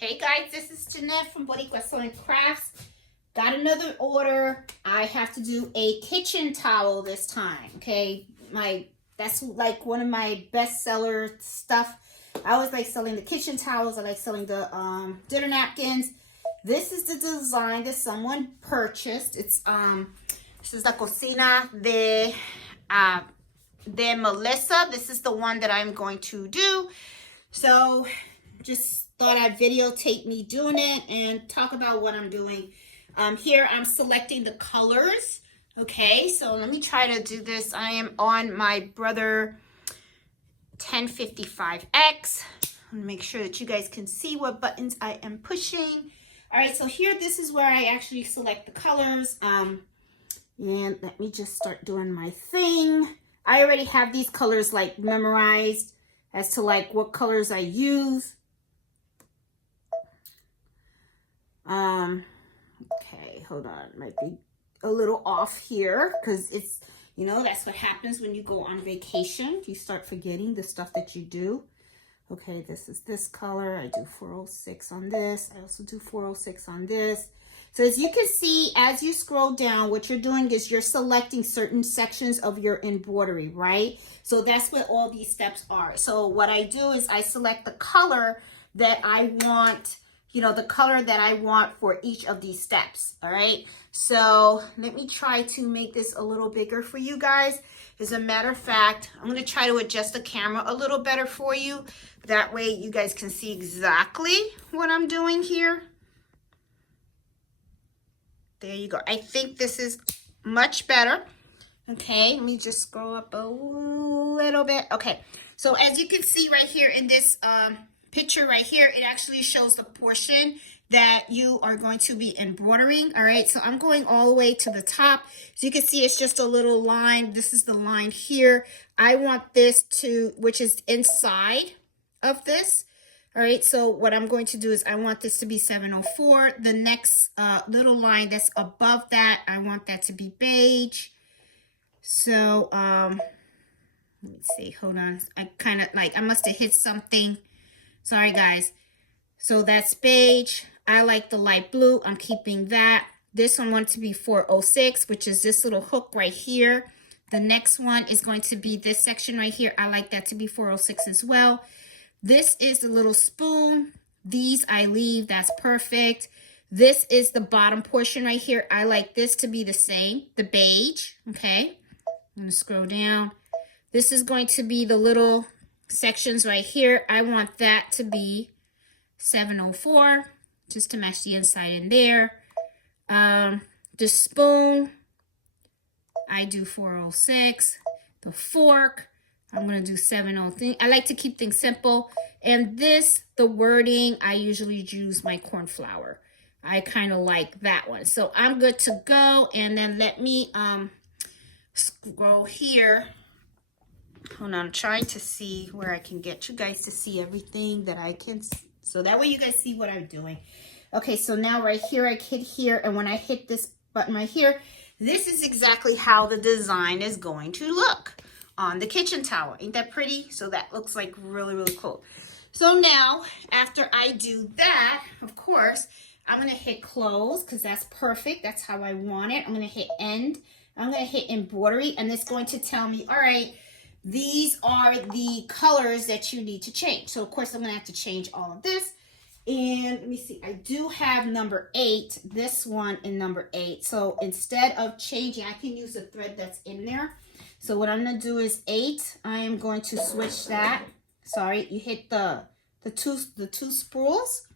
Hey guys, this is Jeanette from Boricua Sewing Crafts. Got another order. I have to do a kitchen towel this time. Okay, that's like one of my bestseller stuff. I always like selling the kitchen towels. I like selling the dinner napkins. This is the design that someone purchased. It's this is la cocina de Melissa. This is the one that I'm going to do. So just thought I'd videotape me doing it and talk about what I'm doing. Here I'm selecting the colors. Okay, so let me try to do this. I am on my Brother 1055X. I'm gonna make sure that you guys can see what buttons I am pushing. All right, so here, this is where I actually select the colors. And let me just start doing my thing. I already have these colors like memorized as to like what colors I use. Okay, hold on. Might be a little off here because it's, you know, that's what happens when you go on vacation. You start forgetting the stuff that you do. Okay, this is this color. I do 406 on this. I also do 406 on this. So as you can see, as you scroll down, what you're doing is you're selecting certain sections of your embroidery, right? So that's what all these steps are. So what I do is I select the color that I want, you know, the color that I want for each of these steps, all right? So let me try to make this a little bigger for you guys. As a matter of fact, I'm gonna try to adjust the camera a little better for you. That way you guys can see exactly what I'm doing here. There you go. I think this is much better. Okay, let me just scroll up a little bit. Okay, so as you can see right here in this picture right here, it actually shows the portion that you are going to be embroidering. All right, so I'm going all the way to the top. So you can see it's just a little line. This is the line here. I want this to, which is inside of this. All right, so what I'm going to do is I want this to be 704. The next little line that's above that, I want that to be beige. So let me see, hold on. I kind of like, I must have hit something. Sorry guys. So that's beige. I like the light blue. I'm keeping that. This one wants to be 406, which is this little hook right here. The next one is going to be this section right here. I like that to be 406 as well. This is the little spoon. These I leave. That's perfect. This is the bottom portion right here. I like this to be the same, the beige. Okay. I'm going to scroll down. This is going to be the little sections right here. I want that to be 704, just to match the inside in there. The spoon, I do 406. The fork, I'm going to do 703. I like to keep things simple. And this, the wording, I usually use my corn flour. I kind of like that one. So I'm good to go. And then let me scroll here. Hold on, I'm trying to see where I can get you guys to see everything that I can. So that way you guys see what I'm doing. Okay, so now right here, I hit here. And when I hit this button right here, this is exactly how the design is going to look on the kitchen towel. Ain't that pretty? So that looks like really, really cool. So now, after I do that, of course, I'm going to hit close because that's perfect. That's how I want it. I'm going to hit end. I'm going to hit embroidery, and it's going to tell me, all right, these are the colors that you need to change. So, of course, I'm going to have to change all of this. And let me see, I do have number 8, this one in number 8. So instead of changing, I can use the thread that's in there. So what I'm going to do is 8. I am going to switch that. Sorry, you hit the two spools.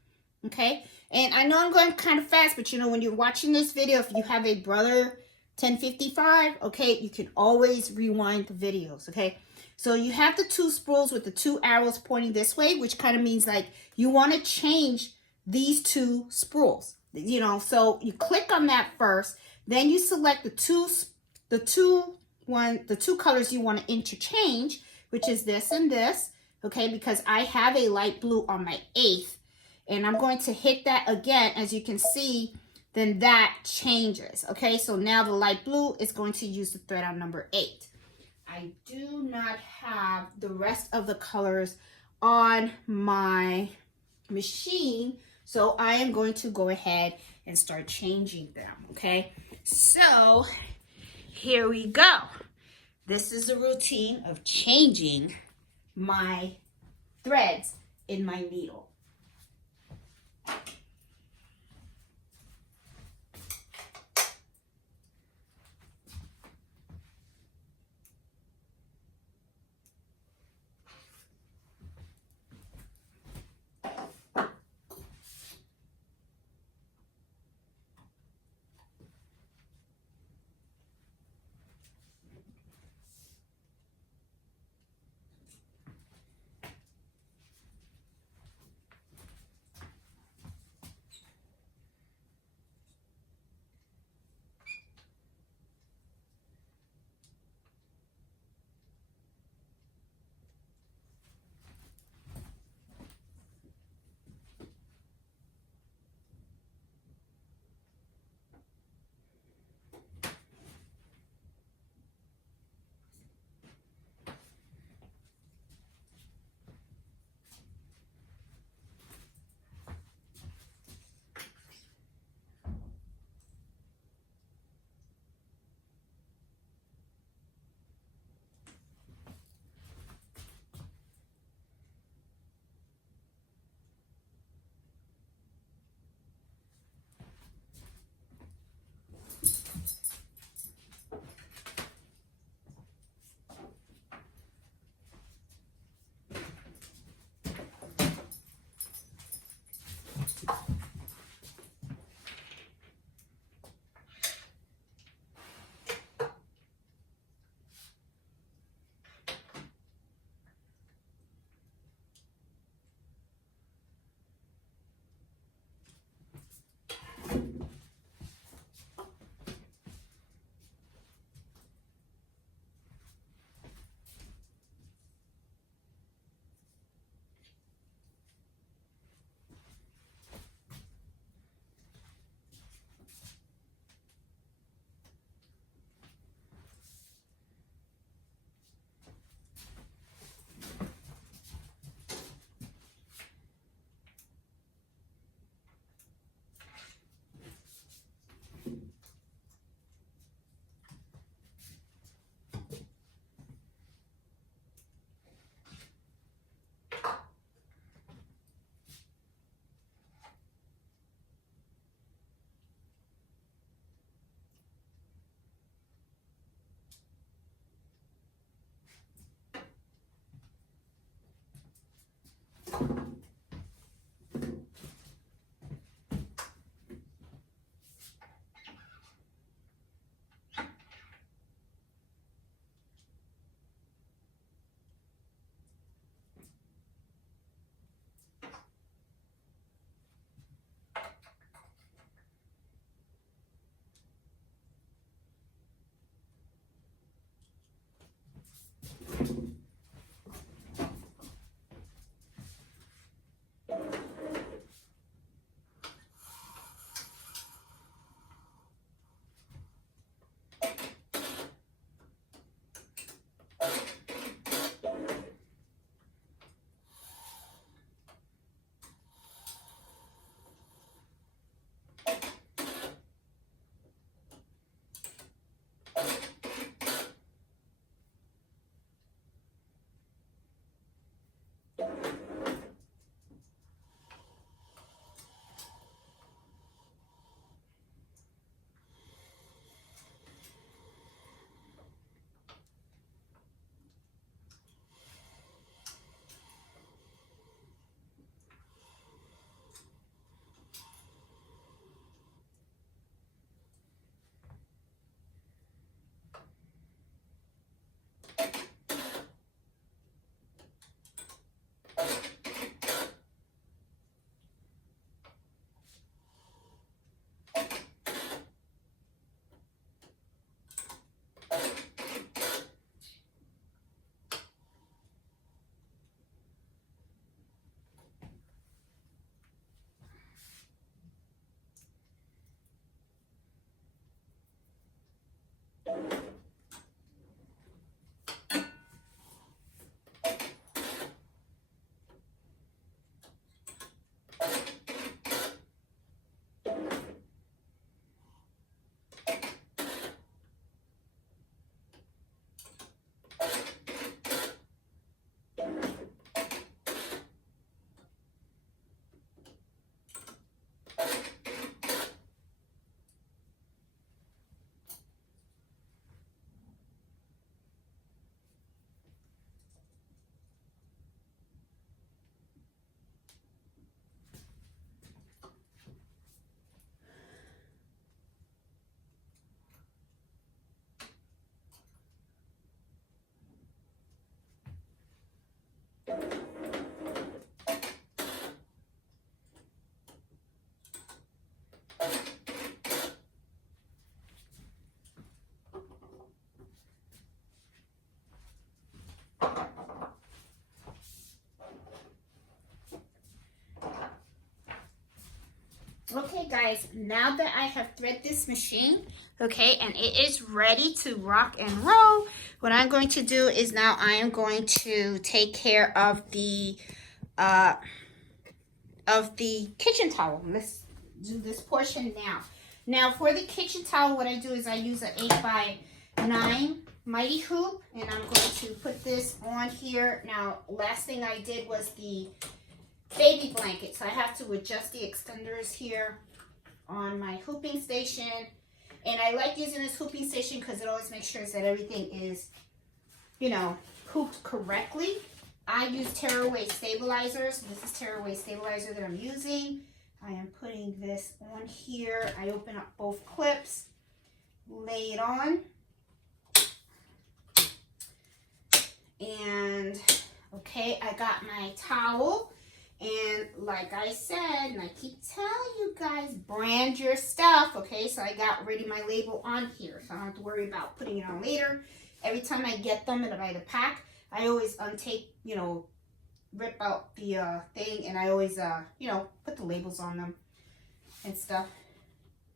Okay. And I know I'm going kind of fast, but you know, when you're watching this video, if you have a Brother 1055, okay, you can always rewind the videos, okay? So you have the 2 spools with the 2 arrows pointing this way, which kind of means like you want to change these 2 spools, you know. So you click on that first, then you select the two colors you want to interchange, which is this and this, okay? Because I have a light blue on my 8th, and I'm going to hit that again, as you can see. Then that changes. Okay, so now the light blue is going to use the thread on number 8. I do not have the rest of the colors on my machine So I am going to go ahead and start changing them, okay? So here we go. This is the routine of changing my threads in my needle. guys, now that I have thread this machine, okay, and it is ready to rock and roll, what I'm going to do is now I am going to take care of the kitchen towel. Let's do this portion now. Now for the kitchen towel, what I do is I use an 8x9 mighty hoop, and I'm going to put this on here. Now, last thing I did was the baby blanket, so I have to adjust the extenders here on my hooping station. And I like using this hooping station because it always makes sure that everything is, you know, hooped correctly. I use tearaway stabilizers. This is tearaway stabilizer that I'm using. I am putting this on here. I open up both clips, lay it on, and okay, I got my towel. And like I said, and I keep telling you guys, brand your stuff, okay? So I got ready my label on here, so I don't have to worry about putting it on later. Every time I get them by the pack, I always untape, you know, rip out the thing, and I always, you know, put the labels on them and stuff.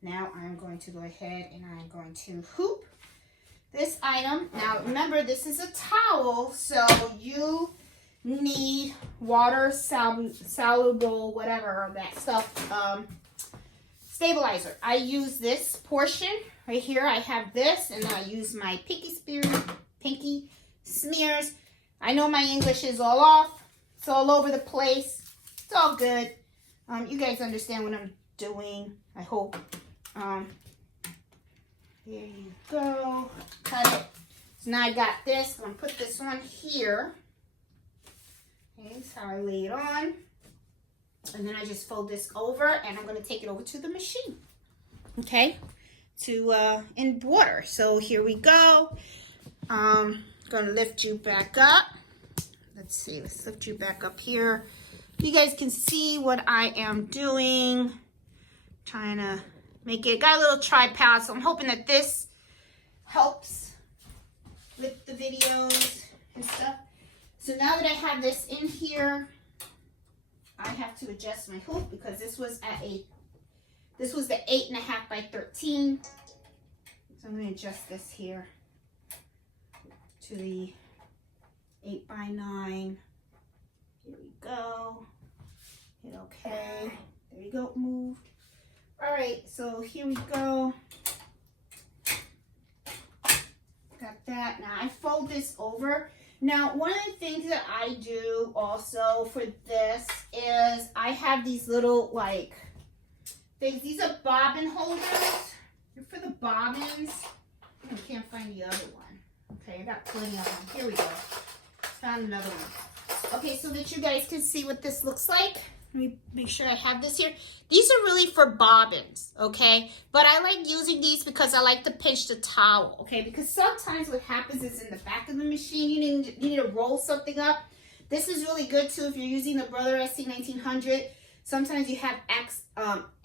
Now I'm going to go ahead and I'm going to hoop this item. Now remember, this is a towel, so you need water soluble, whatever that stuff, stabilizer. I use this portion right here. I have this, and I use my pinky smears. I know my English is all off. It's all over the place. It's all good. You guys understand what I'm doing, I hope. There you go. Cut it. So now I got this. I'm gonna put this on here. Okay, so I lay it on, and then I just fold this over, and I'm going to take it over to the machine, okay, to embroider. So here we go. Going to lift you back up. Let's see, let's lift you back up here. You guys can see what I am doing. Trying to make it, got a little tripod, so I'm hoping that this helps with the videos and stuff. So now that I have this in here, I have to adjust my hoop because this was the 8.5 by 13. So I'm going to adjust this here to the 8 by 9. Here we go. Hit okay. There you go, moved. All right, so here we go. Got that. Now I fold this over. Now, one of the things that I do also for this is I have these little, like, things. These are bobbin holders. They're for the bobbins. I can't find the other one. Okay, I got plenty of them. Here we go. Found another one. Okay, so that you guys can see what this looks like. Let me make sure I have this here. These are really for bobbins, okay? But I like using these because I like to pinch the towel, okay? Because sometimes what happens is in the back of the machine, you need to roll something up. This is really good too if you're using the Brother SC1900. Sometimes you have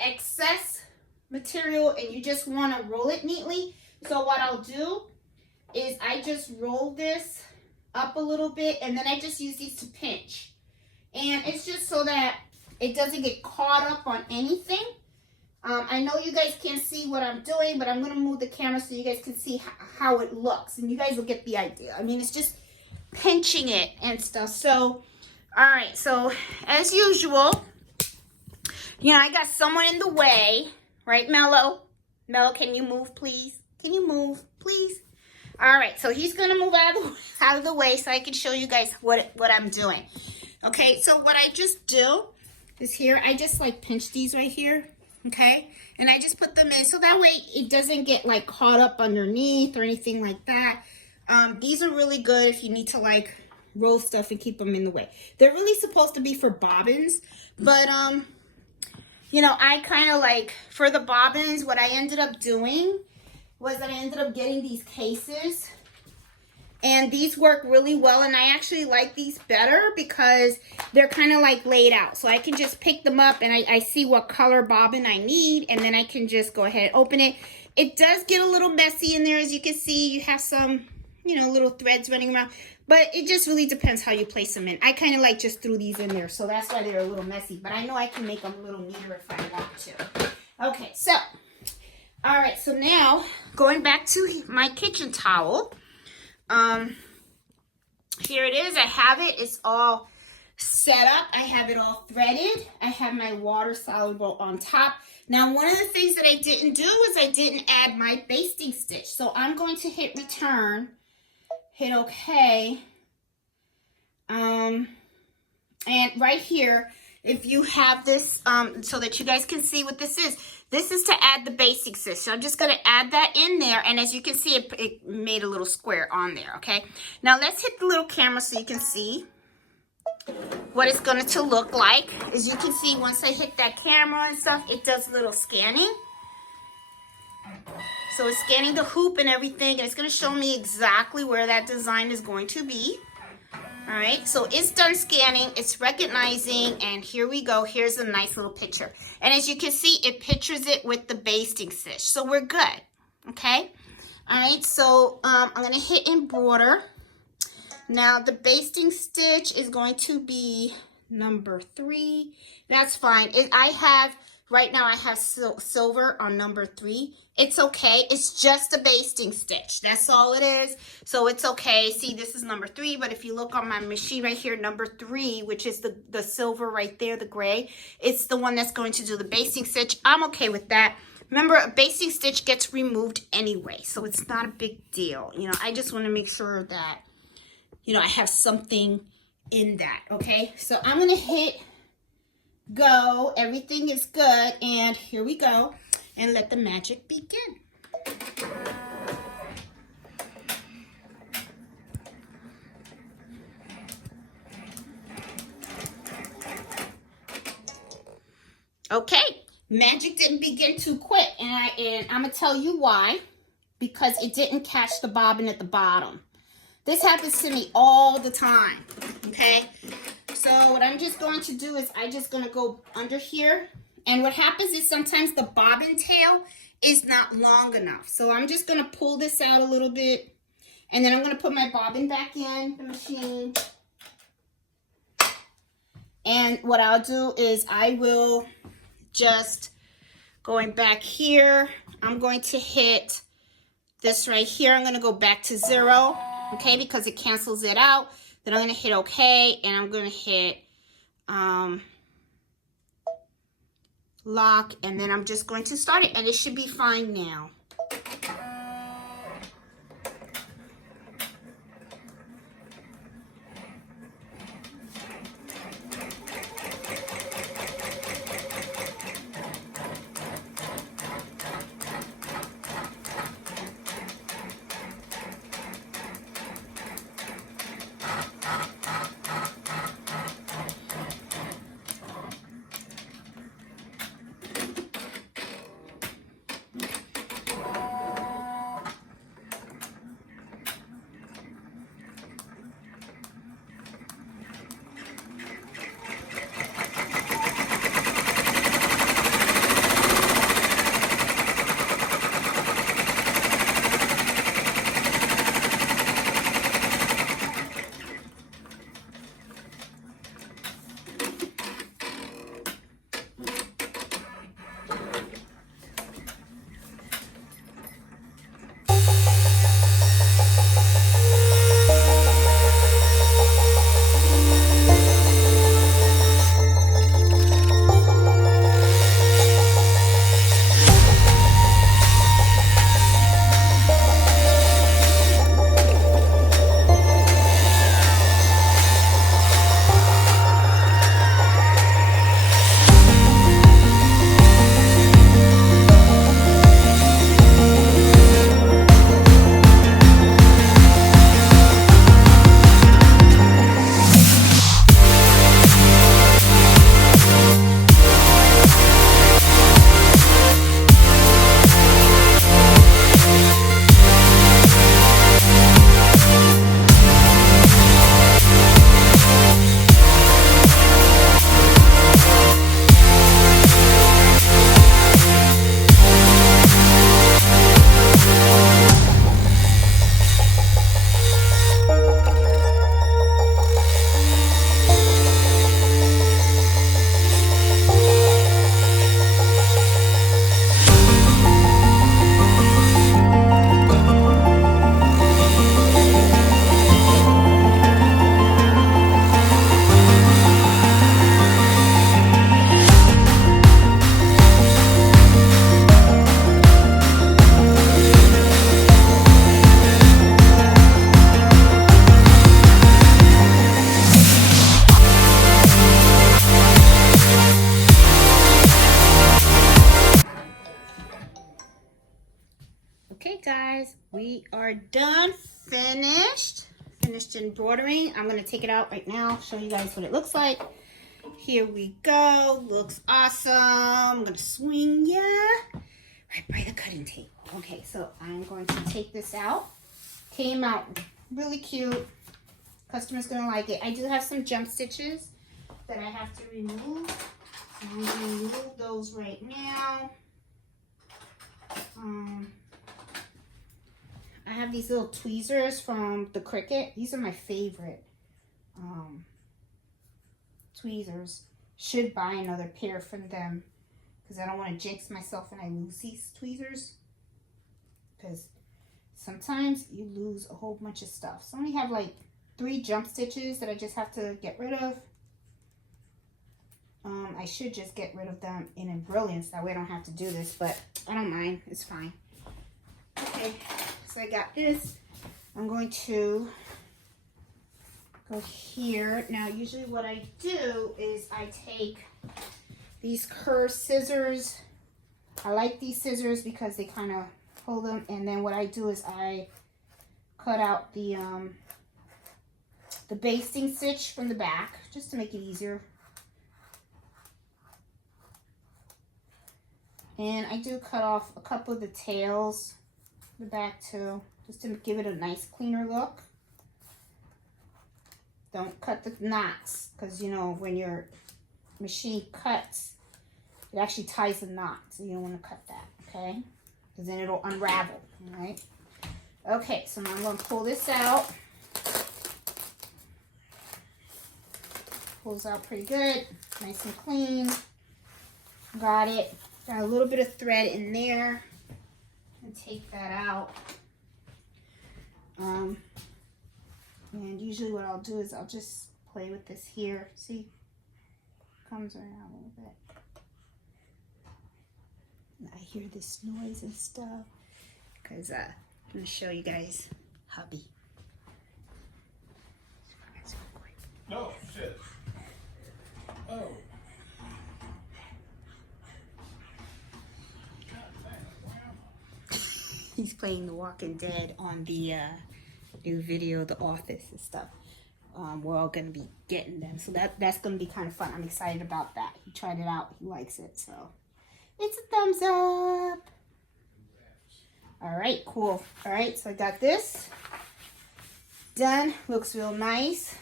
excess material and you just want to roll it neatly. So what I'll do is I just roll this up a little bit, and then I just use these to pinch. And it's just so that it doesn't get caught up on anything. I know you guys can't see what I'm doing, but I'm going to move the camera so you guys can see how it looks. And you guys will get the idea. I mean, it's just pinching it and stuff. So, all right. So, as usual, you know, I got someone in the way. Right, Mello? Mello, can you move, please? Can you move, please? All right. So, he's going to move out of the way so I can show you guys what I'm doing. Okay, so what I just do is here, I just like pinch these right here, okay? And I just put them in so that way it doesn't get like caught up underneath or anything like that. These are really good if you need to like roll stuff and keep them in the way. They're really supposed to be for bobbins, but you know, I kind of like, for the bobbins, what I ended up doing was that I ended up getting these cases. And these work really well, and I actually like these better because they're kind of like laid out. So I can just pick them up, and I see what color bobbin I need, and then I can just go ahead and open it. It does get a little messy in there, as you can see. You have some, you know, little threads running around. But it just really depends how you place them in. I kind of like just threw these in there, so that's why they're a little messy. But I know I can make them a little neater if I want to. Okay, so, all right, so now going back to my kitchen towel. Here it is. I have it. It's all set up. I have it all threaded. I have my water soluble on top. Now, one of the things that I didn't do is I didn't add my basting stitch. So I'm going to hit return, hit OK. And right here, if you have this, so that you guys can see what this is to add the basting stitch. So I'm just going to add that in there. And as you can see, it made a little square on there, okay? Now let's hit the little camera so you can see what it's going to look like. As you can see, once I hit that camera and stuff, it does a little scanning. So it's scanning the hoop and everything, and it's going to show me exactly where that design is going to be. All right, so it's done scanning, it's recognizing, and here we go. Here's a nice little picture. And as you can see, it pictures it with the basting stitch. So we're good, okay? All right, so I'm gonna hit embroider. Now the basting stitch is going to be number 3. That's fine. Right now I have silver on number 3. It's okay. It's just a basting stitch. That's all it is. So it's okay. See, this is number 3, but if you look on my machine right here, number 3, which is the silver right there, the gray, it's the one that's going to do the basting stitch. I'm okay with that. Remember, a basting stitch gets removed anyway, so it's not a big deal. You know, I just want to make sure that, you know, I have something in that, okay? So I'm going to hit go. Everything is good, and here we go. And let the magic begin. Okay, magic didn't begin too quick, and I'm gonna tell you why. Because it didn't catch the bobbin at the bottom. This happens to me all the time. Okay, so what I'm just going to do is I'm just gonna go under here. And what happens is sometimes the bobbin tail is not long enough. So I'm just going to pull this out a little bit. And then I'm going to put my bobbin back in the machine. And what I'll do is I will just, going back here, I'm going to hit this right here. I'm going to go back to 0, okay, because it cancels it out. Then I'm going to hit OK, and I'm going to hit lock, and then I'm just going to start it, and it should be fine now. guys, we are done. Finished embroidering. I'm going to take it out right now, show you guys what it looks like. Here we go. Looks awesome. I'm going to swing ya right by the cutting tape. Okay, so I'm going to take this out. Came out really cute. Customer's going to like it. I do have some jump stitches that I have to remove. So I'm going to remove those right now. I have these little tweezers from the Cricut. These are my favorite tweezers. Should buy another pair from them because I don't want to jinx myself and I lose these tweezers, because sometimes you lose a whole bunch of stuff. So I only have like 3 jump stitches that I just have to get rid of. I should just get rid of them in Embroidering, so that way I don't have to do this, but I don't mind. It's fine. Okay, so I got this. I'm going to go here. Now, usually what I do is I take these curved scissors. I like these scissors because they kind of hold them, and then what I do is I cut out the basting stitch from the back just to make it easier. And I do cut off a couple of the tails, the back too, just to give it a nice cleaner look. Don't cut the knots, because you know when your machine cuts, it actually ties the knot, so you don't want to cut that, okay? Because then it'll unravel, all right? Okay, so now I'm going to pull this out. Pulls out pretty good, nice and clean. Got it. Got a little bit of thread in there, and take that out. And usually what I'll do is I'll just play with this here. See, comes around a little bit. And I hear this noise and stuff because I'm gonna show you guys hubby. No shit. Oh. He's playing The Walking Dead on the new video, The Office and stuff. We're all gonna be getting them, so that's gonna be kind of fun. I'm excited about that. He tried it out, he likes it, so it's a thumbs up. All right, cool. All right, so I got this done. Looks real nice.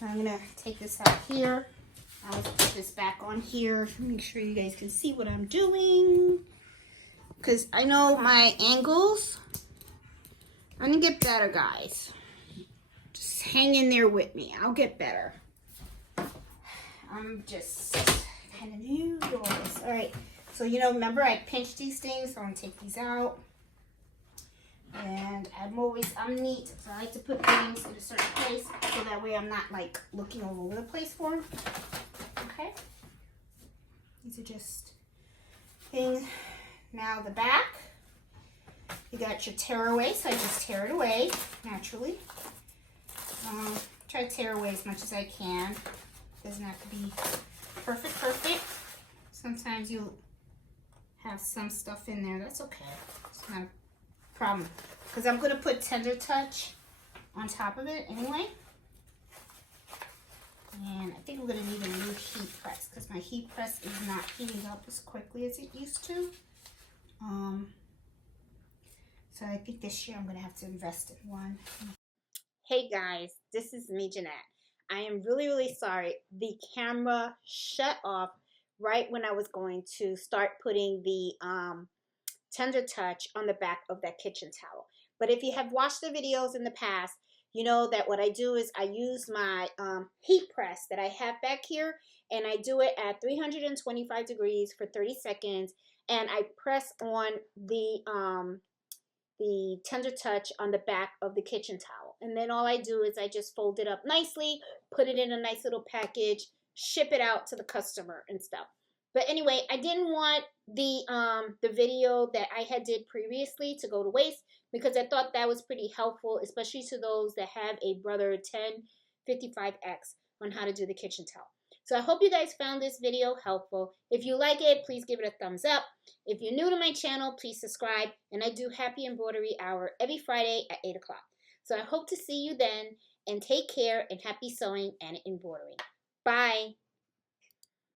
I'm gonna take this out here. I'll put this back on here. Make sure you guys can see what I'm doing, because I know my angles. I'm gonna get better, guys. Just hang in there with me. I'll get better. I'm just kind of new to all this. All right, so you know, remember I pinched these things, so I'm gonna take these out. And I'm neat, so I like to put things in a certain place so that way I'm not like looking all over the place for them. Okay, these are just things. Now the back, you got your tear away, so I just tear it away naturally. Try to tear away as much as I can. It doesn't have to be perfect. Sometimes you'll have some stuff in there. That's okay. It's not a problem, because I'm going to put Tender Touch on top of it anyway. And I think we're going to need a new heat press, because my heat press is not heating up as quickly as it used to. So I think this year I'm going to have to invest in one. Hey guys, this is me, Jeanette. I am really sorry. The camera shut off right when I was going to start putting the Tender Touch on the back of that kitchen towel. But if you have watched the videos in the past, you know that what I do is I use my heat press that I have back here, and I do it at 325 degrees for 30 seconds, and I press on the Tender Touch on the back of the kitchen towel. And then all I do is I just fold it up nicely, put it in a nice little package, ship it out to the customer and stuff. But anyway, I didn't want the video that I had did previously to go to waste, because I thought that was pretty helpful, especially to those that have a Brother 1055X on how to do the kitchen towel. So I hope you guys found this video helpful. If you like it, please give it a thumbs up. If you're new to my channel, please subscribe. And I do Happy Embroidery Hour every Friday at 8 o'clock. So I hope to see you then. And take care and happy sewing and embroidering. Bye.